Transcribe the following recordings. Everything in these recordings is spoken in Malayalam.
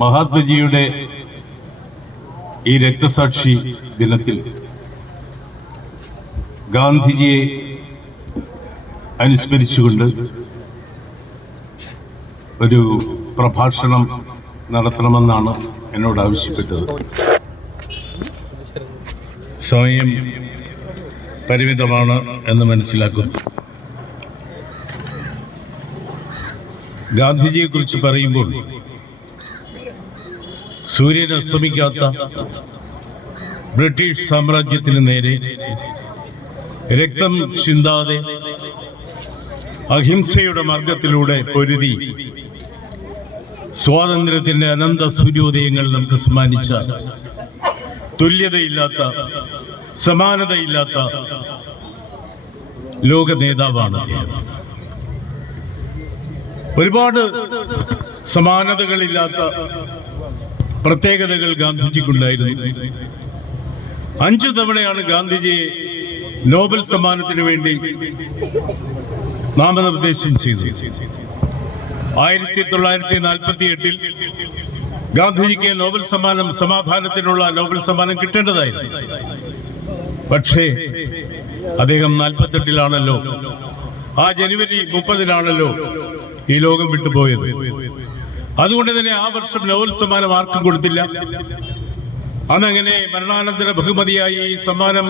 മഹാത്മജിയുടെ ഈ രക്തസാക്ഷി ദിനത്തിൽ ഗാന്ധിജിയെ അനുസ്മരിച്ചുകൊണ്ട് ഒരു പ്രഭാഷണം നടത്തണമെന്നാണ് എന്നോട് ആവശ്യപ്പെട്ടത്. സമയം പരിമിതമാണ് എന്ന് മനസ്സിലാക്കുന്നു. ഗാന്ധിജിയെക്കുറിച്ച് പറയുമ്പോൾ സൂര്യൻ അസ്തമിക്കാത്ത ബ്രിട്ടീഷ് സാമ്രാജ്യത്തിന് നേരെ രക്തം ചിന്താതെ അഹിംസയുടെ മാർഗത്തിലൂടെ പൊരുതി സ്വാതന്ത്ര്യത്തിന്റെ അനന്ത സൂര്യോദയങ്ങൾ നമുക്ക് സമ്മാനിച്ച തുല്യതയില്ലാത്ത, സമാനതയില്ലാത്ത ലോക നേതാവാണ് അദ്ദേഹം. ഒരുപാട് സമാനതകളില്ലാത്ത പ്രത്യേകതകൾ ഗാന്ധിജിക്കുണ്ടായിരുന്നു. 5 തവണയാണ് ഗാന്ധിജിയെ നോബൽ സമ്മാനത്തിന് വേണ്ടി നാമനിർദ്ദേശം ചെയ്തത്. 1948 ഗാന്ധിജിക്ക് നോബൽ സമ്മാനം, സമാധാനത്തിനുള്ള നോബൽ സമ്മാനം കിട്ടേണ്ടതായിരുന്നു. പക്ഷേ അദ്ദേഹം 48 ആ ജനുവരി 30 ഈ ലോകം വിട്ടുപോയത്. അതുകൊണ്ട് തന്നെ ആ വർഷം നോബൽ സമ്മാനം ആർക്കും കൊടുത്തില്ല. അന്നങ്ങനെ മരണാനന്തര ബഹുമതിയായി ഈ സമ്മാനം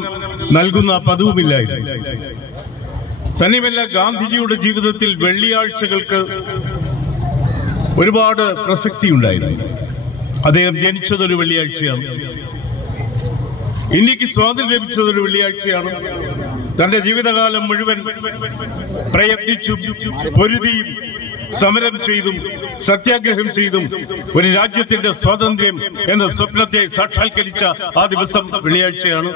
നൽകുന്ന പതിവുമില്ലായിരുന്നു. തന്നെയുമല്ല, ഗാന്ധിജിയുടെ ജീവിതത്തിൽ വെള്ളിയാഴ്ചകൾക്ക് ഒരുപാട് പ്രസക്തി ഉണ്ടായിരുന്നു. അദ്ദേഹം ജനിച്ചതൊരു വെള്ളിയാഴ്ചയാണ്, ഇന്ത്യക്ക് സ്വാതന്ത്ര്യം ലഭിച്ചതൊരു വെള്ളിയാഴ്ചയാണ്. തന്റെ ജീവിതകാലം മുഴുവൻ പ്രയത്നിച്ചും പൊരുതിയും സമരം ചെയ്തും സത്യാഗ്രഹം ചെയ്തും ഒരു രാജ്യത്തിന്റെ സ്വാതന്ത്ര്യം എന്ന സ്വപ്നത്തെ സാക്ഷാത്കരിച്ച ആ ദിവസം വെള്ളിയാഴ്ചയാണ്.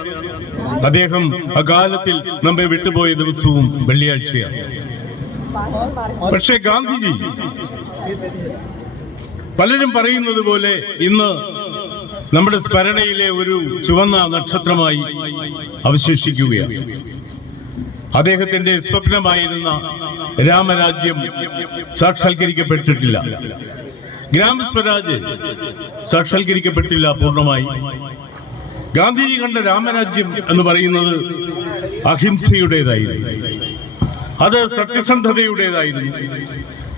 അദ്ദേഹം അകാലത്തിൽ നമ്മെ വിട്ടുപോയ ദിവസവും വെള്ളിയാഴ്ചയാണ്. പക്ഷേ ഗാന്ധിജി പലരും പറയുന്നത് പോലെ ഇന്ന് നമ്മുടെ സ്മരണയിലെ ഒരു ചുവന്ന നക്ഷത്രമായി അവശേഷിക്കുകയാണ്. അദ്ദേഹത്തിന്റെ സ്വപ്നമായിരുന്ന രാമരാജ്യം സാക്ഷാത്കരിക്കപ്പെട്ടിട്ടില്ല. ഗ്രാമസ്വരാജ് സാക്ഷാത്കരിക്കപ്പെട്ടില്ല പൂർണ്ണമായി. ഗാന്ധിജി കണ്ട രാമരാജ്യം എന്ന് പറയുന്നത് അഹിംസയുടേതായിരുന്നു, അത് സത്യസന്ധതയുടേതായിരുന്നു,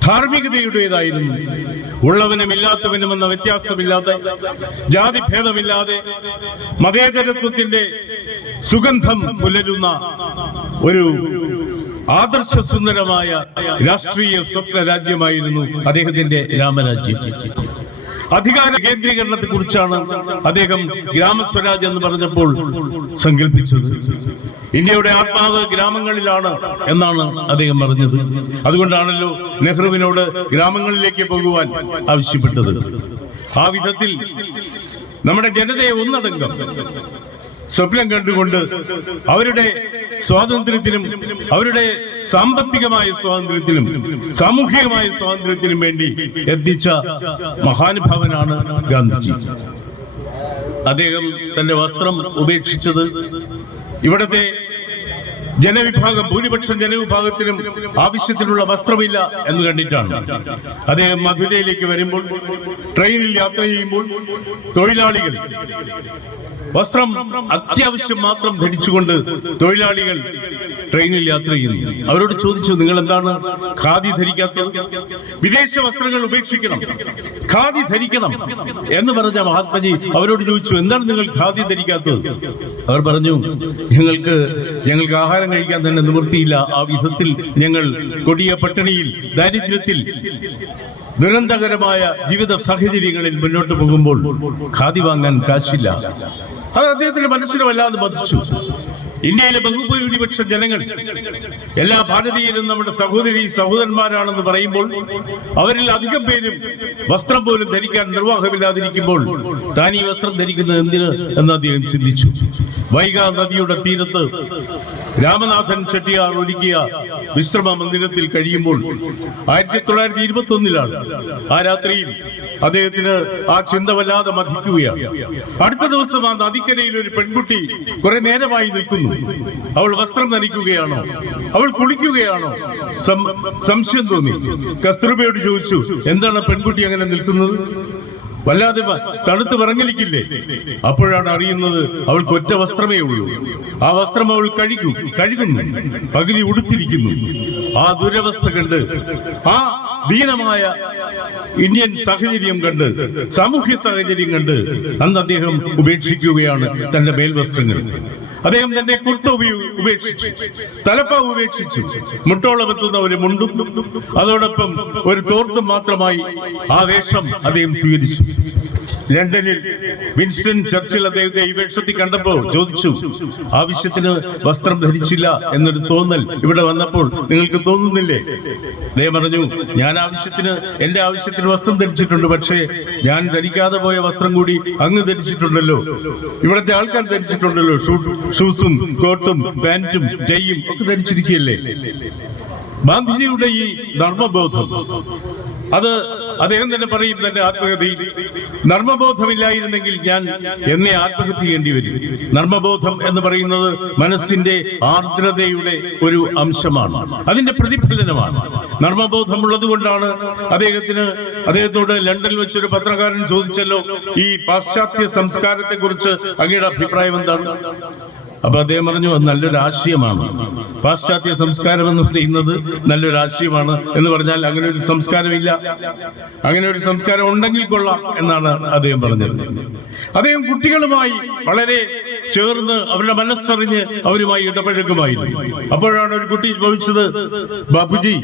ധാർമ്മികതയുടേതായിരുന്നു. ഉള്ളവനും ഇല്ലാത്തവനും എന്ന വ്യത്യാസമില്ലാതെ, ജാതിഭേദമില്ലാതെ മതേതരത്വത്തിന്റെ സുഗന്ധം പുലരുന്ന ഒരു ആദർശസുന്ദരമായ രാഷ്ട്രീയ സ്വപ്ന രാജ്യമായിരുന്നു അദ്ദേഹത്തിന്റെ രാമരാജ്യം. അധികാര കേന്ദ്രീകരണത്തെ കുറിച്ചാണ് അദ്ദേഹം ഗ്രാമസ്വരാജ് എന്ന് പറഞ്ഞപ്പോൾ സങ്കല്പിച്ചത്. ഇന്ത്യയുടെ ആത്മാവ് ഗ്രാമങ്ങളിലാണ് എന്നാണ് അദ്ദേഹം പറഞ്ഞത്. അതുകൊണ്ടാണല്ലോ നെഹ്റുവിനോട് ഗ്രാമങ്ങളിലേക്ക് പോകുവാൻ ആവശ്യപ്പെട്ടത്. ആ വിധത്തിൽ നമ്മുടെ ജനതയെ ഒന്നടങ്കം സ്വപ്നം കണ്ടുകൊണ്ട് അവരുടെ സ്വാതന്ത്ര്യത്തിനും അവരുടെ സാമ്പത്തികമായ സ്വാതന്ത്ര്യത്തിനും സാമൂഹികമായ സ്വാതന്ത്ര്യത്തിനും വേണ്ടി എത്തിച്ച മഹാനുഭാവനാണ് ഗാന്ധിജി. അദ്ദേഹം തന്റെ വസ്ത്രം ഉപേക്ഷിച്ചത് ഇവിടത്തെ ജനവിഭാഗം, ഭൂരിപക്ഷം ജനവിഭാഗത്തിനും ആവശ്യത്തിനുള്ള വസ്ത്രമില്ല എന്ന് കണ്ടിട്ടാണ്. അദ്ദേഹം മധുരയിലേക്ക് വരുമ്പോൾ, ട്രെയിനിൽ യാത്ര ചെയ്യുമ്പോൾ തൊഴിലാളികൾ വസ്ത്രം അത്യാവശ്യം മാത്രം ധരിച്ചുകൊണ്ട് തൊഴിലാളികൾ ട്രെയിനിൽ യാത്ര ചെയ്യുന്നു. അവരോട് ചോദിച്ചു, നിങ്ങൾ എന്താണ് ഖാദി ധരിക്കാത്തത്? വിദേശ വസ്ത്രങ്ങൾ ഉപേക്ഷിക്കണം, ഖാദി ധരിക്കണം എന്ന് പറഞ്ഞ മഹാത്മജി അവരോട് ചോദിച്ചു, എന്താണ് നിങ്ങൾ ഖാദി ധരിക്കാത്തത്? അവർ പറഞ്ഞു, ഞങ്ങൾക്ക് ആഹാരം കഴിക്കാൻ തന്നെ നിവൃത്തിയില്ല. ആ വിധത്തിൽ ഞങ്ങൾ കൊടിയ പട്ടിണിയിൽ, ദാരിദ്ര്യത്തിൽ, ദുരന്തകരമായ ജീവിത സാഹചര്യങ്ങളിൽ മുന്നോട്ട് പോകുമ്പോൾ ഖാദി വാങ്ങാൻ കാശില്ല. അത് അദ്ദേഹത്തിന്റെ മനസ്സിനെ വല്ലാതെ ബാധിച്ചു. ഇന്ത്യയിലെ ബഹുഭൂരിപക്ഷം ജനങ്ങൾ, എല്ലാ ഭാരതീയരും നമ്മുടെ സഹോദരന്മാരാണെന്ന് പറയുമ്പോൾ അവരിൽ അധികം പേരും വസ്ത്രം പോലും ധരിക്കാൻ നിർവാഹമില്ലാതിരിക്കുമ്പോൾ താൻ ഈ വസ്ത്രം ധരിക്കുന്നത് എന്തിന് എന്ന് അദ്ദേഹം ചിന്തിച്ചു. വൈഗാ നദിയുടെ തീരത്ത് രാമനാഥൻ ചെട്ടിയാർ ഒരുക്കിയ വിശ്രമ മന്ദിരത്തിൽ കഴിയുമ്പോൾ 1921 ആ രാത്രിയിൽ അദ്ദേഹത്തിന് ആ ചിന്ത വല്ലാതെ മതിക്കുകയാണ്. അടുത്ത ദിവസം ആ നദിക്കരയിൽ ഒരു പെൺകുട്ടി കുറെ നേരമായി നിൽക്കുന്നു. അവൾ വസ്ത്രം ധരിക്കുകയാണോ, അവൾ കുളിക്കുകയാണോ? സംശയം തോന്നി. കസ്തൂർബയോട് ചോദിച്ചു, എന്താണ് പെൺകുട്ടി അങ്ങനെ നിൽക്കുന്നത്? വല്ലാതെ തണുത്ത് വിറങ്ങലിക്കില്ലേ? അപ്പോഴാണ് അറിയുന്നത് അവൾക്ക് ഒറ്റ വസ്ത്രമേ ഉള്ളൂ. ആ വസ്ത്രം അവൾ കഴുകുന്നു, പകുതി ഉടുത്തിരിക്കുന്നു. ആ ദുരവസ്ഥ കണ്ട്, ആ ദീനമായ ഇന്ത്യൻ സാഹചര്യം കണ്ട്, സാമൂഹ്യ സാഹചര്യം കണ്ട് അന്ന് അദ്ദേഹം ഉപേക്ഷിക്കുകയാണ് തന്റെ മേൽവസ്ത്രങ്ങൾ. അദ്ദേഹം തന്റെ കുർത്ത ഉപേക്ഷിച്ചു, തലപ്പാവ് ഉപേക്ഷിച്ചു, മുട്ടോളമെത്തുന്ന ഒരു മുണ്ടും അതോടൊപ്പം ഒരു തോർത്തും മാത്രമായി ആ വേഷം അദ്ദേഹം സ്വീകരിച്ചു. ലണ്ടനിൽ വിൻസ്റ്റൺ ചർച്ചിൽ അദ്ദേഹത്തെ ഈ വേഷത്തിൽ കണ്ടപ്പോൾ ചോദിച്ചു, ആവശ്യത്തിന് വസ്ത്രം ധരിച്ചില്ല എന്നൊരു തോന്നൽ ഇവിടെ വന്നപ്പോൾ നിങ്ങൾക്ക് തോന്നുന്നില്ലേ? അദ്ദേഹം പറഞ്ഞു, ഞാൻ എന്റെ ആവശ്യത്തിന് വസ്ത്രം ധരിച്ചിട്ടുണ്ട്, പക്ഷേ ഞാൻ ധരിക്കാതെ പോയ വസ്ത്രം കൂടി അങ്ങ് ധരിച്ചിട്ടുണ്ടല്ലോ, ഇവിടുത്തെ ആൾക്കാർ ധരിച്ചിട്ടുണ്ടല്ലോ, ഷൂസും കോട്ടും പാന്റും ടൈയും ഒക്കെ ധരിച്ചിരിക്കുകയല്ലേ. ഗാന്ധിജിയുടെ ഈ ധർമ്മബോധം, അത് അദ്ദേഹം തന്നെ പറയും തന്റെ ആത്മകഥയിൽ, നർമ്മബോധമില്ലായിരുന്നെങ്കിൽ ഞാൻ എന്നെ ആത്മഹത്യ ചെയ്യേണ്ടി വരും. നർമ്മബോധം എന്ന് പറയുന്നത് മനസ്സിന്റെ ആർദ്രതയുടെ ഒരു അംശമാണ്, അതിന്റെ പ്രതിഫലനമാണ്. നർമ്മബോധമുള്ളത് കൊണ്ടാണ് അദ്ദേഹത്തോട് ലണ്ടനിൽ വെച്ചൊരു പത്രക്കാരൻ ചോദിച്ചല്ലോ, ഈ പാശ്ചാത്യ സംസ്കാരത്തെ കുറിച്ച് അങ്ങയുടെ അഭിപ്രായം എന്താണ്? അപ്പൊ അദ്ദേഹം പറഞ്ഞു, അത് നല്ലൊരു ആശയമാണ്. പാശ്ചാത്യ സംസ്കാരം എന്ന് പറയുന്നത് നല്ലൊരു ആശയമാണ് എന്ന് പറഞ്ഞാൽ അങ്ങനെ ഒരു സംസ്കാരമില്ല, അങ്ങനെ ഒരു സംസ്കാരം ഉണ്ടെങ്കിൽ കൊള്ളാം എന്നാണ് അദ്ദേഹം പറഞ്ഞത്. അദ്ദേഹം കുട്ടികളുമായി വളരെ ചേർന്ന് അവരുടെ മനസ്സറിഞ്ഞ് അവരുമായി ഇടപഴകുമായിരുന്നു. അപ്പോഴാണ് ഒരു കുട്ടി ചോദിച്ചത്, ബാപ്പുജി,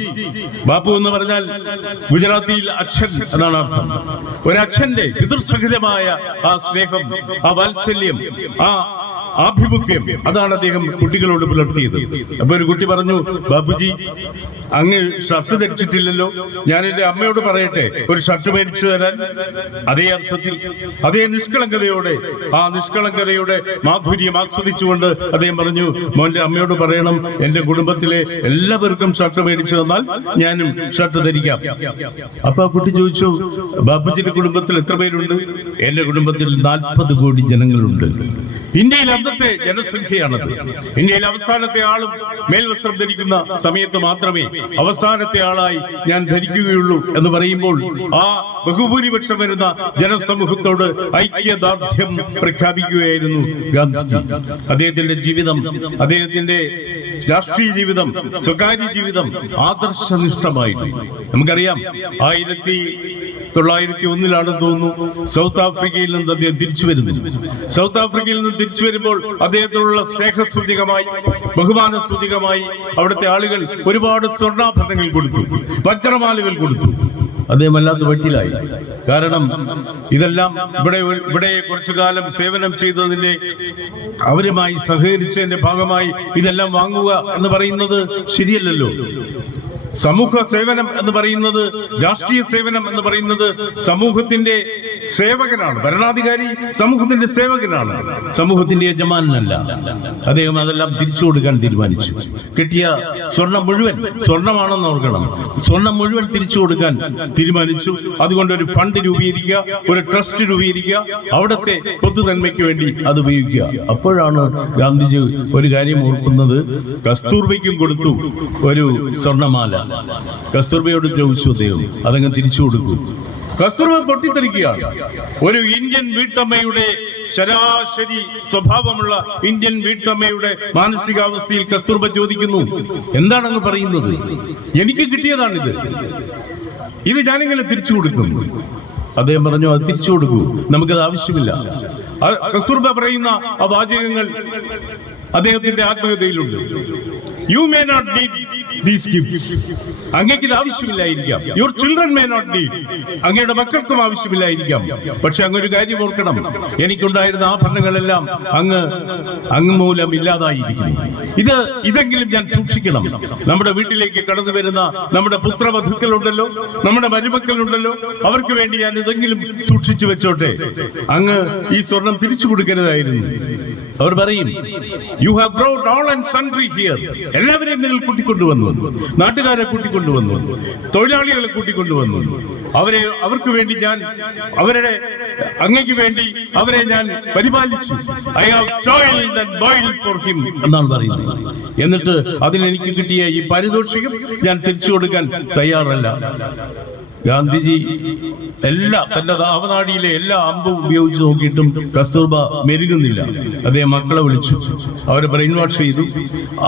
ബാപ്പു എന്ന് പറഞ്ഞാൽ ഗുജറാത്തിയിൽ അച്ഛൻ എന്നാണ് അർത്ഥം. ഒരച്ഛന്റെ പിതൃസഹിതമായ ആ സ്നേഹം, ആ വാത്സല്യം, ആ ആഭിമുഖ്യം, അതാണ് അദ്ദേഹം കുട്ടികളോട് പുലർത്തിയത്. അപ്പൊ ഒരു കുട്ടി പറഞ്ഞു, ബാപ്പുജി, അങ്ങ് ഷർട്ട് ധരിച്ചിട്ടില്ലല്ലോ, ഞാൻ എന്റെ അമ്മയോട് പറയട്ടെ ഒരു ഷർട്ട് മേടിച്ചു തരാൻ? അതേ അർത്ഥത്തിൽ, അതേ നിഷ്കളങ്കതയോടെ, ആ നിഷ്കളങ്കതയുടെ മാധുര്യം ആസ്വദിച്ചുകൊണ്ട് അദ്ദേഹം പറഞ്ഞു, മോന്റെ അമ്മയോട് പറയണം എന്റെ കുടുംബത്തിലെ എല്ലാവർക്കും ഷർട്ട് മേടിച്ചു തന്നാൽ ഞാനും ഷർട്ട് ധരിക്കാം. അപ്പൊ ആ കുട്ടി ചോദിച്ചു, ബാപ്പുജിയുടെ കുടുംബത്തിൽ എത്ര പേരുണ്ട്? എന്റെ കുടുംബത്തിൽ 40 കോടി ജനങ്ങളുണ്ട്. ഇന്ത്യയിൽ അന്നത്തെ ജനസംഖ്യയാണത്. ഇന്ത്യയിൽ അവസാനത്തെ ആളും മേൽവസ്ത്രം ധരിക്കുന്ന സമയത്ത് മാത്രമേ അവസാനത്തെ ആളായി ഞാൻ ധരിക്കുകയുള്ളൂ എന്ന് പറയുമ്പോൾ ആ ബഹുഭൂരിപക്ഷം വരുന്ന ജനസമൂഹത്തോട് ഐക്യദാർഢ്യം പ്രഖ്യാപിക്കുകയായിരുന്നു ഗാന്ധിജി. അദ്ദേഹത്തിന്റെ ജീവിതം, അദ്ദേഹത്തിന്റെ രാഷ്ട്രീയ ജീവിതം, സ്വകാര്യ ജീവിതം ആദർശനിഷ്ഠമായിരുന്നു. നമുക്കറിയാം, 1901 തോന്നുന്നു സൗത്ത് ആഫ്രിക്കയിൽ നിന്ന് അദ്ദേഹം തിരിച്ചു വരുന്നു. സൗത്ത് ആഫ്രിക്കയിൽ നിന്ന് തിരിച്ചു വരുമ്പോൾ അദ്ദേഹത്തോടുള്ള സ്നേഹസൂചകമായി, ബഹുമാന സൂചകമായി അവിടുത്തെ ആളുകൾ ഒരുപാട് സ്വർണ്ണാഭരണങ്ങൾ കൊടുത്തു, വജ്രമാലകൾ കൊടുത്തു. അദ്ദേഹം വല്ലാത്ത വട്ടിലായി. കാരണം ഇതെല്ലാം ഇവിടെ കുറച്ചു കാലം സേവനം ചെയ്തതിന്റെ, അവരുമായി സഹകരിച്ചതിന്റെ ഭാഗമായി ഇതെല്ലാം വാങ്ങുക എന്ന് പറയുന്നത് ശരിയല്ലല്ലോ. സമൂഹ സേവനം എന്ന് പറയുന്നത്, രാഷ്ട്രീയ സേവനം എന്ന് പറയുന്നത് സമൂഹത്തിന്റെ സേവകനാണ്. ഭരണാധികാരി സമൂഹത്തിന്റെ സേവകനാണ്, സമൂഹത്തിന്റെ യജമാനനല്ല. അദ്ദേഹം അതെല്ലാം തിരിച്ചു കൊടുക്കാൻ തീരുമാനിച്ചു. കിട്ടിയ സ്വർണം മുഴുവൻ, സ്വർണമാണെന്ന് ഓർക്കണം, സ്വർണം മുഴുവൻ തിരിച്ചു കൊടുക്കാൻ തീരുമാനിച്ചു. അതുകൊണ്ട് ഒരു ഫണ്ട് രൂപീകരിക്കുക, ഒരു ട്രസ്റ്റ് രൂപീകരിക്കുക, അവിടുത്തെ പൊതുനന്മയ്ക്ക് വേണ്ടി അത് ഉപയോഗിക്കുക. അപ്പോഴാണ് ഗാന്ധിജി ഒരു കാര്യം ഓർക്കുന്നത്, കസ്തൂർബയ്ക്കും കൊടുത്തു ഒരു സ്വർണമാല. കസ്തൂർബയോട് ചോദിച്ചു അദ്ദേഹം, അതങ്ങ് തിരിച്ചു കൊടുക്കൂ. കസ്തൂർബ പൊട്ടിത്തെറിക്കുകയാണ്. ഒരു ഇന്ത്യൻ വീട്ടമ്മയുടെ, ശരാശരി സ്വഭാവമുള്ള ഇന്ത്യൻ വീട്ടമ്മയുടെ മാനസികാവസ്ഥയിൽ കസ്തൂർബ ചോദിക്കുന്നു, എന്താണെന്ന് പറയുന്നത്? എനിക്ക് കിട്ടിയതാണിത്, ഇത് ഞാനിങ്ങനെ തിരിച്ചു കൊടുക്കും. അദ്ദേഹം പറഞ്ഞു, അത് തിരിച്ചു കൊടുക്കൂ, നമുക്കത് ആവശ്യമില്ല. കസ്തൂർബ പറയുന്ന ആ വാചകങ്ങൾ അദ്ദേഹത്തിന്റെ ആത്മകഥയിലുണ്ട്. You may not need these gifts. അങ്ങേക്ക് ഇത് ആവശ്യമില്ലായിരിക്കാം. Your children may not need. അങ്ങയുടെ മക്കൾക്കും ആവശ്യമില്ലായിരിക്കാം. പക്ഷെ അങ്ങൊരു കാര്യം ഓർക്കണം, എനിക്കുണ്ടായിരുന്ന ആഭരണങ്ങളെല്ലാം അങ്ങ് മൂലം ഇല്ലാതായിരിക്കുന്നു. ഇതെങ്കിലും ഞാൻ സൂക്ഷിക്കണം. നമ്മുടെ വീട്ടിലേക്ക് കടന്നു വരുന്ന നമ്മുടെ പുത്രവധുക്കളുണ്ടല്ലോ, നമ്മുടെ മരുമക്കളുണ്ടല്ലോ, അവർക്ക് വേണ്ടി ഞാൻ ഇതെങ്കിലും സൂക്ഷിച്ചു വെച്ചോട്ടെ. അങ്ങ് ഈ സ്വർണം തിരിച്ചു കൊടുക്കരുതായിരുന്നു. അവർ പറയും, you have brought all and sundry here. എല്ലാവരെയും നിങ്ങൾ കൂട്ടിക്കൊണ്ടുവന്നു, നാട്ടുകാരെ കൂട്ടിക്കൊണ്ടുവന്നു, തൊഴിലാളികളെ കൂട്ടിക്കൊണ്ടുവന്നു. അവർക്ക് വേണ്ടി ഞാൻ, അങ്ങയ്ക്ക് വേണ്ടി അവരെ ഞാൻ പരിപാലിച്ചു. I have toiled and boiled for him എന്നാണ് പറയുന്നത്. എന്നിട്ട് അതിനെനിക്ക് കിട്ടിയ ഈ പാരിതോഷികം ഞാൻ തിരിച്ചു കൊടുക്കാൻ തയ്യാറല്ല. ഗാന്ധിജി തന്റെ അവനാടിയിലെ എല്ലാ അമ്പും ഉപയോഗിച്ച് നോക്കിയിട്ടും കസ്തൂർബ മെരുകുന്നില്ല. അദ്ദേഹം മക്കളെ വിളിച്ചു, അവരെ ബ്രെയിൻ വാഷ് ചെയ്തു,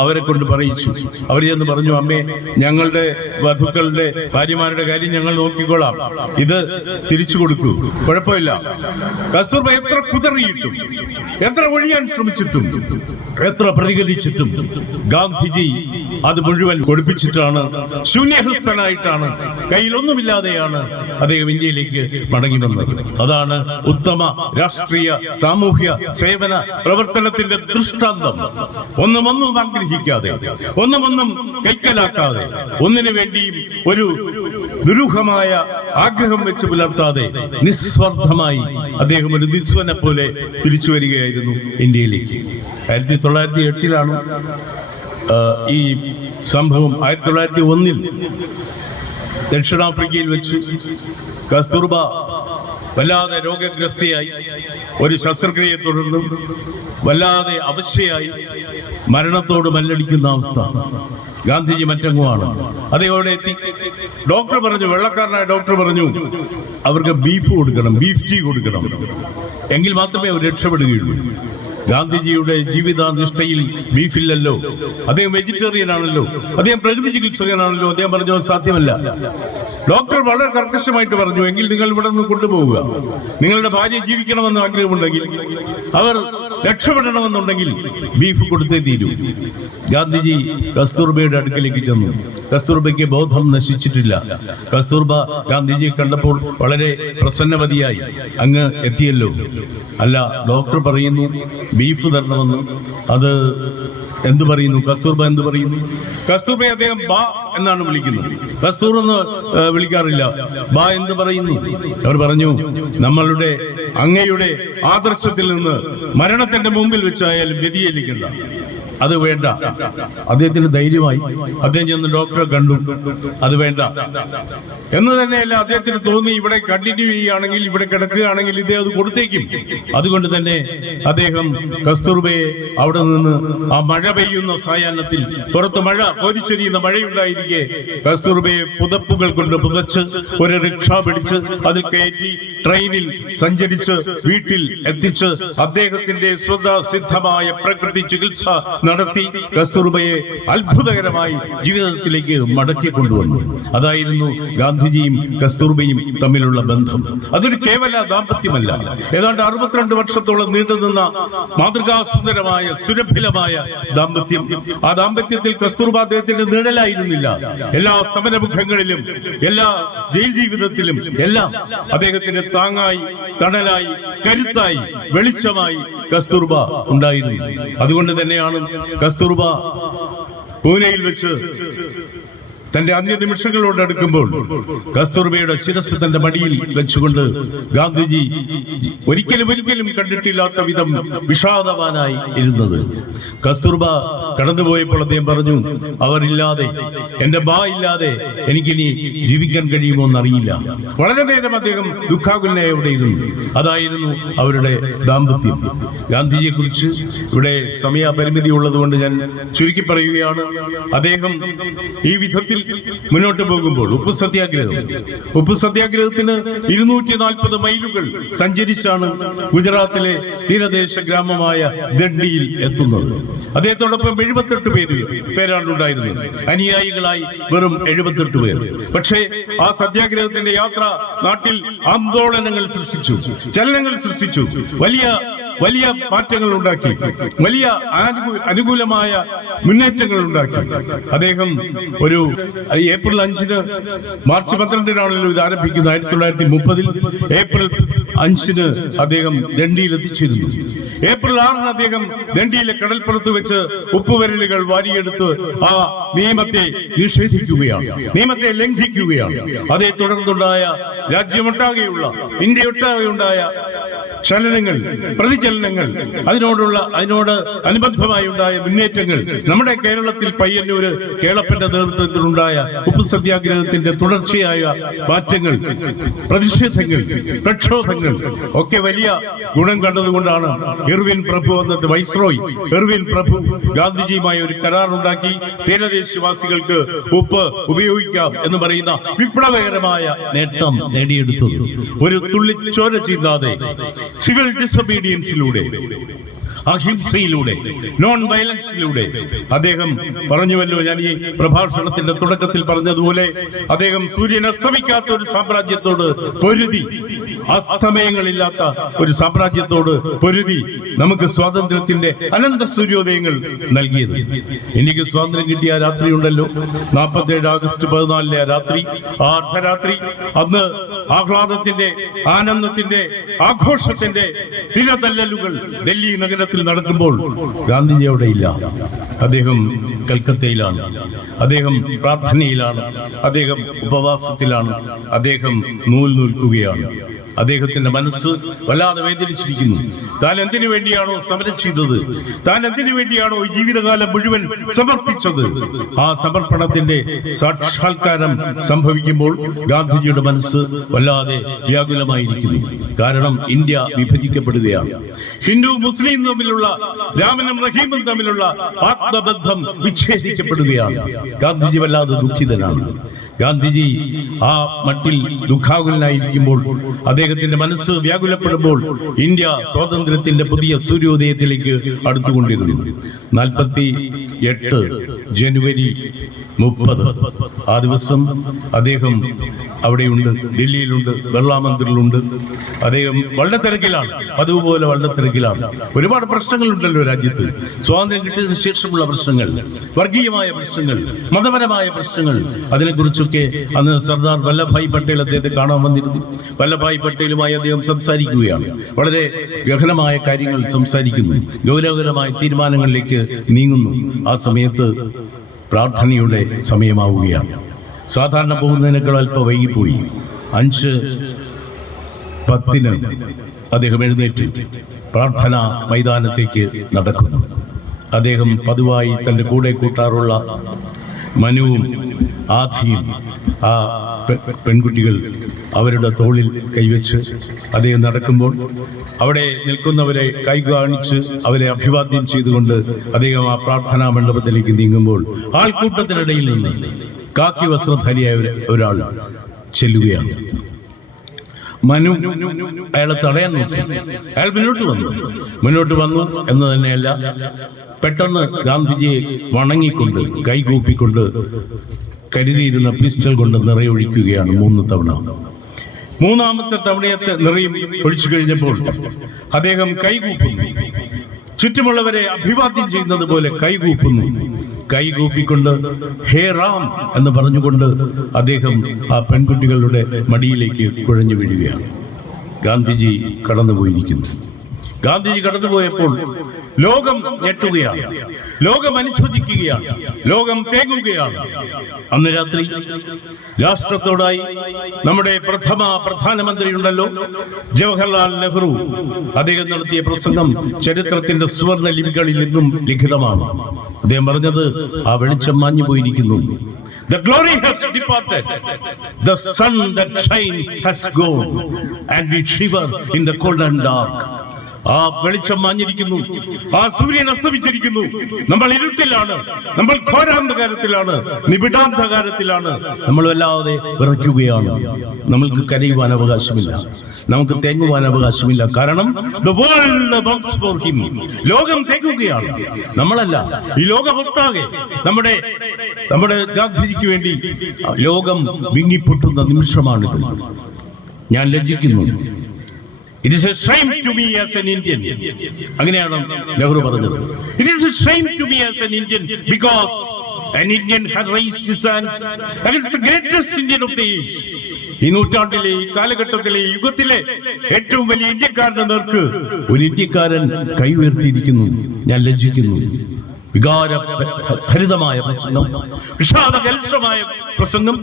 അവരെ കൊണ്ട് പറയിച്ചു. അവർ ചെന്ന് പറഞ്ഞു, അമ്മേ, ഞങ്ങളുടെ വധുക്കളുടെ ഭാര്യമാരുടെ കാര്യം ഞങ്ങൾ നോക്കിക്കോളാം, ഇത് തിരിച്ചു കൊടുക്കൂ, കുഴപ്പമില്ല. കസ്തൂർബ എത്ര കുതറിയിട്ടും, എത്ര ഒഴിയാൻ ശ്രമിച്ചിട്ടും, എത്ര പ്രതികരിച്ചിട്ടും ഗാന്ധിജി അത് മുഴുവൻ കൊടുപ്പിച്ചിട്ടാണ്, ശൂന്യഹസ്തനായിട്ടാണ്, കയ്യിലൊന്നുമില്ലാതെയാണ് അദ്ദേഹം ഇന്ത്യയിലേക്ക് മടങ്ങി വന്നത്. അതാണ് ഉത്തമ രാഷ്ട്രീയ സാമൂഹ്യ സേവന പ്രവർത്തനത്തിന്റെ ദൃഷ്ടാന്തം. ഒന്നും ആഗ്രഹിക്കാതെ, ഒന്നും കൈക്കലാക്കാതെ, ഒന്നിനു വേണ്ടിയും ഒരു ദുരൂഹമായ ആഗ്രഹം വെച്ച് പുലർത്താതെ നിസ്വാർത്ഥമായി അദ്ദേഹം ഒരു നിസ്വനെ പോലെ തിരിച്ചു വരികയായിരുന്നു ഇന്ത്യയിലേക്ക്. 1908 ഈ സംഭവം. 1901 ദക്ഷിണാഫ്രിക്കയിൽ വെച്ച് കസ്തൂർബ വല്ലാതെ രോഗഗ്രസ്തയായി, ഒരു ശസ്ത്രക്രിയയെ തുടർന്നും വല്ലാതെ അവശയായി മരണത്തോട് മല്ലടിക്കുന്ന അവസ്ഥ. ഗാന്ധിജി മറ്റെങ്ങുമാണ്. അതേപോലെ എത്തി. ഡോക്ടർ പറഞ്ഞു, വെള്ളക്കാരനായ ഡോക്ടർ പറഞ്ഞു, അവർക്ക് ബീഫ് കൊടുക്കണം, ബീഫ് ടീ കൊടുക്കണം, എങ്കിൽ മാത്രമേ അവർ രക്ഷപ്പെടുകയുള്ളൂ. ഗാന്ധിജിയുടെ ജീവിതനിഷ്ഠയിൽ ബീഫില്ലല്ലോ, അദ്ദേഹം വെജിറ്റേറിയൻ ആണല്ലോ, അദ്ദേഹം പ്രകൃതി ചികിത്സകനാണല്ലോ. അദ്ദേഹം പറഞ്ഞു, സാധ്യമല്ല. ഡോക്ടർ വളരെ കർക്കശമായിട്ട് പറഞ്ഞു, എങ്കിൽ നിങ്ങൾ ഇവിടെ നിന്ന് കൊണ്ടുപോവുക. നിങ്ങളുടെ ഭാര്യ ജീവിക്കണമെന്ന് ആഗ്രഹമുണ്ടെങ്കിൽ, അവർ രക്ഷപ്പെടണമെന്നുണ്ടെങ്കിൽ ബീഫ് കൊടുത്തേ തീരൂ. ഗാന്ധിജി കസ്തൂർബയുടെ അടുക്കലേക്ക് ചെന്നു. കസ്തൂർബയ്ക്ക് ബോധം നശിച്ചിട്ടില്ല. കസ്തൂർബ ഗാന്ധിജിയെ കണ്ടപ്പോൾ വളരെ പ്രസന്നവതിയായി, അങ്ങ് എത്തിയല്ലോ. അല്ല, ഡോക്ടർ പറയുന്നു ബീഫ് തരണമെന്ന്. അത് എന്തു പറയുന്നു? കസ്തൂർബ എന്ത് പറയുന്നു? കസ്തൂർബയെ അദ്ദേഹം ബാ എന്നാണ് വിളിക്കുന്നത്, കസ്തൂർ എന്ന് വിളിക്കാറില്ല. ബാ എന്ത് പറയുന്നു? അവർ പറഞ്ഞു, നമ്മളുടെ അങ്ങയുടെ ആദർശത്തിൽ നിന്ന് മരണത്തിന്റെ മുമ്പിൽ വെച്ചായാലും വ്യതിചലിക്കണ്ട, അത് വേണ്ട. അദ്ദേഹത്തിന് ധൈര്യമായി. അദ്ദേഹം ചെന്ന് ഡോക്ടറെ കണ്ടു. അത് വേണ്ട എന്ന് തന്നെയല്ല, അദ്ദേഹത്തിന് തോന്നി, ഇവിടെ കണ്ടിന്യൂ ചെയ്യുകയാണെങ്കിൽ, ഇവിടെ കിടക്കുകയാണെങ്കിൽ ഇദ്ദേഹം അത് കൊടുത്തേക്കും. അതുകൊണ്ട് തന്നെ അദ്ദേഹം കസ്തൂർബയെ അവിടെ നിന്ന്, ആ മഴ പെയ്യുന്ന സായാഹ്നത്തിൽ, പുറത്ത് മഴ കോരിച്ചൊരിയുന്ന മഴയുണ്ടായിരിക്കെ, കസ്തൂർബയെ പുതപ്പുകൾ കൊണ്ട് പുതച്ച് ഒരു റിക്ഷ പിടിച്ച് അതിൽ കയറ്റി ട്രെയിനിൽ സഞ്ചരിച്ച് വീട്ടിൽ എത്തിച്ച് അദ്ദേഹത്തിന്റെ സ്വതസിദ്ധമായ പ്രകൃതി ചികിത്സ നടത്തി കസ്തൂർബയെ അത്ഭുതകരമായി ജീവിതത്തിലേക്ക് മടക്കി കൊണ്ടുവന്നു. അതായിരുന്നു ഗാന്ധിജിയും കസ്തൂർബയും തമ്മിലുള്ള ബന്ധം. അതൊരു കേവല ദാമ്പത്യമല്ല, ഏതാണ്ട് 62 വർഷത്തോളം നീണ്ടുനിന്ന മാതൃകാസുന്ദരമായ സുരഭിലമായ ദാമ്പത്യം. ആ ദാമ്പത്യത്തിൽ കസ്തൂർബ അദ്ദേഹത്തിന്റെ നിഴലായിരുന്നില്ല. എല്ലാ സമരമുഖങ്ങളിലും, എല്ലാ ജയിൽ ജീവിതത്തിലും എല്ലാം അദ്ദേഹത്തിന്റെ താങ്ങായി, തണലായി, കരുത്തായി, വെളിച്ചമായി കസ്തൂർബ ഉണ്ടായിരുന്നു. അതുകൊണ്ട് തന്നെയാണ് കസ്തൂർബ പൂനെയിൽ വെച്ച് തന്റെ അന്ത്യനിമിഷങ്ങളോട് അടുക്കുമ്പോൾ കസ്തൂർബയുടെ ശിരസ് തന്റെ മടിയിൽ വെച്ചുകൊണ്ട് ഗാന്ധിജി ഒരിക്കലും കണ്ടിട്ടില്ലാത്ത വിധം വിഷാദവാനായി ഇരുന്നത്. കസ്തൂർബ കടന്നുപോയപ്പോൾ അദ്ദേഹം പറഞ്ഞു, അവരില്ലാതെ, എന്റെ ബാ ഇല്ലാതെ എനിക്കിനി ജീവിക്കാൻ കഴിയുമോ എന്നറിയില്ല. വളരെ നേരം അദ്ദേഹം ദുഃഖാകുലനായോടെ ഇരുന്നു. അതായിരുന്നു അവരുടെ ദാമ്പത്യം. ഗാന്ധിജിയെ കുറിച്ച് ഇവിടെ സമയപരിമിതി ഉള്ളതുകൊണ്ട് ഞാൻ ചുരുക്കി പറയുകയാണ്. അദ്ദേഹം ഈ വിധത്തിൽ മുന്നോട്ട് പോകുമ്പോൾ ഉപ്പു സത്യാഗ്രഹത്തിന് 240 മൈലുകൾ സഞ്ചരിച്ചാണ് ഗുജറാത്തിലെ തീരദേശ ഗ്രാമമായ ദണ്ഡിയിൽ എത്തുന്നത്. അദ്ദേഹത്തോടൊപ്പം 78 പേരാണ് ഉണ്ടായിരുന്നത്. അനുയായികളായി വെറും 78 പേർ. പക്ഷേ ആ സത്യാഗ്രഹത്തിന്റെ യാത്ര നാട്ടിൽ ആന്തോളനങ്ങൾ സൃഷ്ടിച്ചു, ചലനങ്ങൾ സൃഷ്ടിച്ചു, വലിയ മാറ്റങ്ങൾ ഉണ്ടാക്കി, വലിയ അനുകൂലമായ മുന്നേറ്റങ്ങൾ ഉണ്ടാക്കി. അദ്ദേഹം ഒരു ഏപ്രിൽ 5 മാർച്ച് 12 ഇത് ആരംഭിക്കുന്നത്. 1930 ഏപ്രിൽ 5 അദ്ദേഹം ദണ്ഡിയിൽ എത്തിച്ചിരുന്നു. ഏപ്രിൽ 6 അദ്ദേഹം ദണ്ഡിയിലെ കടൽപ്പുറത്ത് വെച്ച് ഉപ്പുവിരലുകൾ വാരിയെടുത്ത് ആ നിയമത്തെ നിഷേധിക്കുകയാണ്, നിയമത്തെ ലംഘിക്കുകയാണ്. അതേ തുടർന്നുണ്ടായ രാജ്യമൊട്ടാകെയുള്ള, ഇന്ത്യയൊട്ടാകെ ഉണ്ടായ ചലനങ്ങൾ, പ്രതിചലനങ്ങൾ, അതിനോട് അനുബന്ധമായി ഉണ്ടായ മുന്നേറ്റങ്ങൾ, നമ്മുടെ കേരളത്തിൽ പയ്യന്നൂര് കേളപ്പന്റെ നേതൃത്വത്തിലുണ്ടായ ഉപ്പു സത്യാഗ്രഹത്തിന്റെ തുടർച്ചയായ മാറ്റങ്ങൾ, പ്രതിഷേധങ്ങൾ, പ്രക്ഷോഭങ്ങൾ ഒക്കെ വലിയ ഗുണം കണ്ടതുകൊണ്ടാണ് ഇർവിൻ പ്രഭു അന്നത്തെ വൈസ്രോയ് ഇർവിൻ പ്രഭു ഗാന്ധിജിയുമായി ഒരു കരാറുണ്ടാക്കി തീരദേശവാസികൾക്ക് ഉപ്പ് ഉപയോഗിക്കാം എന്ന് പറയുന്ന വിപ്ലവകരമായ നേട്ടം നേടിയെടുത്തത്. ഒരു തുള്ളി ചോര ചിന്താതെ സിവിൽ ഡിസൊബീഡിയൻസിലൂടെ, അഹിംസയിലൂടെ, നോൺ വയലൻസിലൂടെ അദ്ദേഹം പറഞ്ഞുവല്ലോ, ഞാൻ ഈ പ്രഭാഷണത്തിന്റെ തുടക്കത്തിൽ പറഞ്ഞതുപോലെ, അദ്ദേഹം സൂര്യൻ അസ്തമിക്കാത്ത ഒരു സാമ്രാജ്യത്തോട് പൊരുതി, അസ്തമയങ്ങളില്ലാത്ത ഒരു സാമ്രാജ്യത്തോട് പൊരുതി നമുക്ക് സ്വാതന്ത്ര്യത്തിന്റെ അനന്ത സൂര്യോദയങ്ങൾ നൽകിയത്. എനിക്ക് സ്വാതന്ത്ര്യം കിട്ടിയ രാത്രി ഉണ്ടല്ലോ, 47 ആഗസ്റ്റ് 14 രാത്രി, ആ അർദ്ധരാത്രി, അന്ന് ആഹ്ലാദത്തിന്റെ, ആനന്ദത്തിന്റെ, ആഘോഷത്തിന്റെ തിരതല്ലലുകൾ ഡൽഹി നഗരത്തിൽ നടക്കുമ്പോൾ ഗാന്ധിജി അവിടെ ഇല്ല. അദ്ദേഹം കൽക്കത്തയിലാണ്, അദ്ദേഹം പ്രാർത്ഥനയിലാണ്, അദ്ദേഹം ഉപവാസത്തിലാണ്, അദ്ദേഹം നൂൽ നൂൽക്കുകയാണ്. അദ്ദേഹത്തിന്റെ മനസ്സ് വല്ലാതെ വേദനിച്ചിരിക്കുന്നു. താൻ എന്തിനു വേണ്ടിയാണോ സമരം ചെയ്തത്, താൻ എന്തിനു വേണ്ടിയാണോ ജീവിതകാലം മുഴുവൻ സമർപ്പിച്ചത്, ആ സമർപ്പണത്തിന്റെ സാക്ഷാത്കാരം സംഭവിക്കുമ്പോൾ ഗാന്ധിജിയുടെ മനസ്സ് വല്ലാതെ വ്യാകുലമായിരിക്കുന്നു. കാരണം ഇന്ത്യ വിഭജിക്കപ്പെടുകയാണ്. ഹിന്ദു മുസ്ലിം തമ്മിലുള്ള, രാമനും റഹീമും തമ്മിലുള്ള ആത്മബന്ധം വിച്ഛേദിക്കപ്പെടുകയാണ്. ഗാന്ധിജി വല്ലാതെ ദുഃഖിതനാണ്. ഗാന്ധിജി ആ മട്ടിൽ ദുഃഖാകുലനായിരിക്കുമ്പോൾ, അദ്ദേഹത്തിന്റെ മനസ്സ് വ്യാകുലപ്പെടുമ്പോൾ, ഇന്ത്യ സ്വാതന്ത്ര്യത്തിന്റെ പുതിയ സൂര്യോദയത്തിലേക്ക് അടുത്തുകൊണ്ടിരുന്നു. 48 ജനുവരി 30 ആ ദിവസം അദ്ദേഹം അവിടെയുണ്ട്, ഡൽഹിയിലുണ്ട്, ബിർള മന്ദിറിലുണ്ട്. അദ്ദേഹം വളരെ തിരക്കിലാണ്, അതുപോലെ വളരെ തിരക്കിലാണ്. ഒരുപാട് പ്രശ്നങ്ങളുണ്ടല്ലോ രാജ്യത്ത്. സ്വാതന്ത്ര്യം കിട്ടിയതിനു ശേഷമുള്ള പ്രശ്നങ്ങൾ, വർഗീയമായ പ്രശ്നങ്ങൾ, മതപരമായ പ്രശ്നങ്ങൾ, അതിനെക്കുറിച്ചൊക്കെ അന്ന് സർദാർ വല്ലഭായ് പട്ടേൽ അദ്ദേഹത്തെ കാണാൻ വന്നിരുന്നു. വല്ലഭായ് പട്ടേലുമായി അദ്ദേഹം സംസാരിക്കുകയാണ്. വളരെ ഗഹനമായ കാര്യങ്ങൾ സംസാരിക്കുന്നു, ഗൗരവകരമായ തീരുമാനങ്ങളിലേക്ക് നീങ്ങുന്നു. ആ സമയത്ത് പ്രാർത്ഥനയുടെ സമയമാവുകയാണ്. സാധാരണ പോകുന്നതിനേക്കാൾ അല്പം വൈകിപ്പോയി. 5:10 അദ്ദേഹം എഴുന്നേറ്റ് പ്രാർത്ഥനാ മൈതാനത്തേക്ക് നടക്കുന്നു. അദ്ദേഹം പതിവായി തൻ്റെ കൂടെ കൂട്ടാറുള്ള മനുവും ആധിയും, ആ പെൺകുട്ടികൾ അവരുടെ തോളിൽ കൈവച്ച് അദ്ദേഹം നടക്കുമ്പോൾ അവിടെ നിൽക്കുന്നവരെ കൈ കാണിച്ച് അവരെ അഭിവാദ്യം ചെയ്തുകൊണ്ട് അദ്ദേഹം ആ പ്രാർത്ഥനാ മണ്ഡപത്തിലേക്ക് നീങ്ങുമ്പോൾ ആൾക്കൂട്ടത്തിനിടയിൽ നിന്ന് കാക്കി വസ്ത്രധാരിയായ ഒരാൾ ചെല്ലുകയാണ്. മനു അയാളെ തടയാൻ നോക്കി. അയാൾ മുന്നോട്ട് വന്നു എന്ന് തന്നെയല്ല, പെട്ടെന്ന് ഗാന്ധിജിയെ വണങ്ങിക്കൊണ്ട്, കൈകൂപ്പിക്കൊണ്ട് കരുതിയിരുന്ന പിസ്റ്റൾ കൊണ്ട് നിറയൊഴിക്കുകയാണ് 3 തവണ. 3ാമത്തെ തവണയത്തെ നിറയും ഒഴിച്ചു കഴിഞ്ഞപ്പോൾ അദ്ദേഹം കൈകൂപ്പുന്നു. ചുറ്റുമുള്ളവരെ അഭിവാദ്യം ചെയ്യുന്നത് പോലെ കൈകൂപ്പുന്നു. കൈകൂപ്പിക്കൊണ്ട് ഹേ റാം എന്ന് പറഞ്ഞുകൊണ്ട് അദ്ദേഹം ആ പെൺകുട്ടികളുടെ മടിയിലേക്ക് കുഴഞ്ഞു വീഴുകയാണ്. ഗാന്ധിജി കടന്നുപോയിരിക്കുന്നു. ഗാന്ധിജി കടന്നുപോയപ്പോൾ ലോകം ഞെട്ടുകയാണ്, ലോകം അനുശോചിക്കുകയാണ്, ലോകം തേങ്ങുകയാണ്. അന്ന് രാത്രി രാഷ്ട്രത്തോടായി നമ്മുടെ പ്രധാനമന്ത്രി ഉണ്ടല്ലോ, ജവഹർലാൽ നെഹ്റു, അദ്ദേഹം നടത്തിയ പ്രസംഗം ചരിത്രത്തിന്റെ സുവർണ ലിപികളിൽ ഇന്നും ലിഖിതമാണ്. അദ്ദേഹം പറഞ്ഞത്, ആ വെളിച്ചം മാഞ്ഞു പോയിരിക്കുന്നു. The glory has departed. The sun that shine has gone, and we shiver in the cold and dark. ആ വെളിച്ചം മാഞ്ഞിരിക്കുന്നു, ആ സൂര്യൻ അസ്തമിച്ചിരിക്കുന്നു. നമ്മൾ ഇരുട്ടിലാണ്, നമ്മൾ ഘോരാന്ധകാരത്തിലാണ്, നിബിഡാന്ധകാരത്തിലാണ്. നമ്മൾ വല്ലാതെ വിറയ്ക്കുകയാണ്. നമ്മൾക്ക് കരയുവാൻ അവകാശമില്ല, നമുക്ക് തേങ്ങുവാൻ അവകാശമില്ല. കാരണം the world bows for him. ലോകം തേങ്ങുകയാണ്, നമ്മളല്ല. ഈ ലോകമൊട്ടാകെ നമ്മുടെ ഗാന്ധിജിക്ക് വേണ്ടി ലോകം വിങ്ങിപ്പൊട്ടുന്ന നിമിഷമാണിത്. ഞാൻ ലജ്ജിക്കുന്നു. It is a shame to me as an Indian. അങ്ങനെയാണ് നെഹ്റു പറഞ്ഞത്. It is a shame to me as an Indian because an Indian had raised his hands against the greatest Indian of the age. ഈ നൂറ്റാണ്ടിലെ, ഈ കാലഘട്ടത്തിലെ, ഈ യുഗത്തിലെ ഏറ്റവും വലിയ ഇന്ത്യക്കാരന്റെ നേർക്ക് ഒരു ഇന്ത്യക്കാരൻ കൈ ഉയർത്തിയിരിക്കുന്നു. ഞാൻ ലജ്ജിക്കുന്നു. വികാരഭരിതമായ പ്രസംഗം, വിഷാദകലുഷമായ പ്രസംഗം,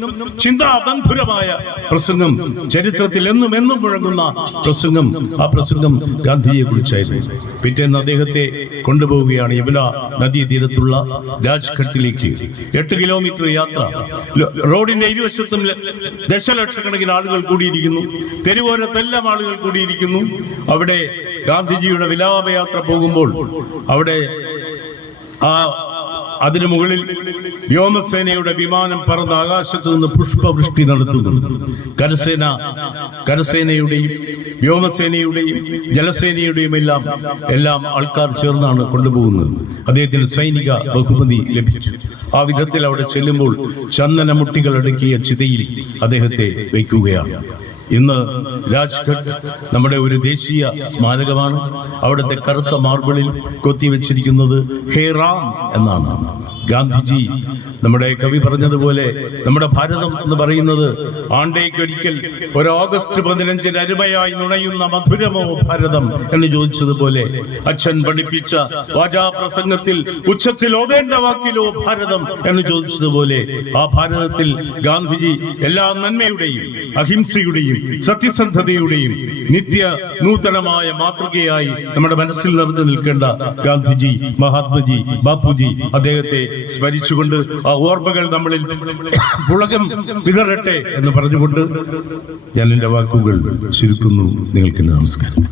ചിന്താബന്ധുരമായ പ്രസംഗം, ചരിത്രത്തിൽ എന്നും മുഴങ്ങുന്ന പ്രസംഗം. ആ പ്രസംഗം ഗാന്ധിജിയെ കുറിച്ചായിരുന്നു. പിറ്റേന്ന് അദ്ദേഹത്തെ കൊണ്ടുപോവുകയാണ് യമുന നദീതീരത്തുള്ള രാജ്ഘട്ടിലേക്ക്. 8 കിലോമീറ്റർ യാത്ര. റോഡിന്റെ ഇരുവശത്തും ദശലക്ഷക്കണക്കിന് ആളുകൾ കൂടിയിരിക്കുന്നു. തെരുവോരത്തെല്ലാം ആളുകൾ കൂടിയിരിക്കുന്നു. അവിടെ ഗാന്ധിജിയുടെ വിലാപയാത്ര പോകുമ്പോൾ അവിടെ അതിനു മുകളിൽ വ്യോമസേനയുടെ വിമാനം പറന്ന് ആകാശത്ത് നിന്ന് പുഷ്പവൃഷ്ടി നടത്തുന്നു. കരസേനയുടെയും വ്യോമസേനയുടെയും ജലസേനയുടെയും എല്ലാം ആൾക്കാർ ചേർന്നാണ് കൊണ്ടുപോകുന്നത്. അദ്ദേഹത്തിന് സൈനിക ബഹുമതി ലഭിച്ചു. ആ വിധത്തിൽ അവിടെ ചെല്ലുമ്പോൾ ചന്ദനമുട്ടികൾ അടുക്കിയ ചിതയിൽ അദ്ദേഹത്തെ വയ്ക്കുകയാണ്. ഇന്ന് രാജ്ഘട്ട് നമ്മുടെ ഒരു ദേശീയ സ്മാരകമാണ്. അവിടുത്തെ കറുത്ത മാർബിളിൽ കൊത്തിവെച്ചിരിക്കുന്നത് ഹേ റാം എന്നാണ്. ഗാന്ധിജി, നമ്മുടെ കവി പറഞ്ഞതുപോലെ, നമ്മുടെ ഭാരതം എന്ന് പറയുന്നത് ആണ്ടേക്കൊരിക്കൽ ഒരു ഓഗസ്റ്റ് 15 അരുമയായി നുണയുന്ന മധുരമോ ഭാരതം എന്ന് ചോദിച്ചതുപോലെ, അച്ഛൻ പഠിപ്പിച്ച വാചാപ്രസംഗത്തിൽ ഉച്ചത്തിൽ ഓതേണ്ട വാക്കിലോ ഭാരതം എന്ന് ചോദിച്ചതുപോലെ, ആ ഭാരതത്തിൽ ഗാന്ധിജി എല്ലാ നന്മയുടെയും അഹിംസയുടെയും സത്യസന്ധതയുടെയും നിത്യ നൂതനമായ മാതൃകയായി നമ്മുടെ മനസ്സിൽ നിറഞ്ഞു നിൽക്കേണ്ട ഗാന്ധിജി, മഹാത്മജി, ബാപ്പുജി, അദ്ദേഹത്തെ സ്മരിച്ചുകൊണ്ട് ആ ഓർമ്മകൾ നമ്മളിൽ പുളകം വിതറട്ടെ എന്ന് പറഞ്ഞുകൊണ്ട് ഞാൻ എൻ്റെ വാക്കുകൾ ചുരുക്കുന്നു. നിങ്ങൾക്ക് നമസ്കാരം.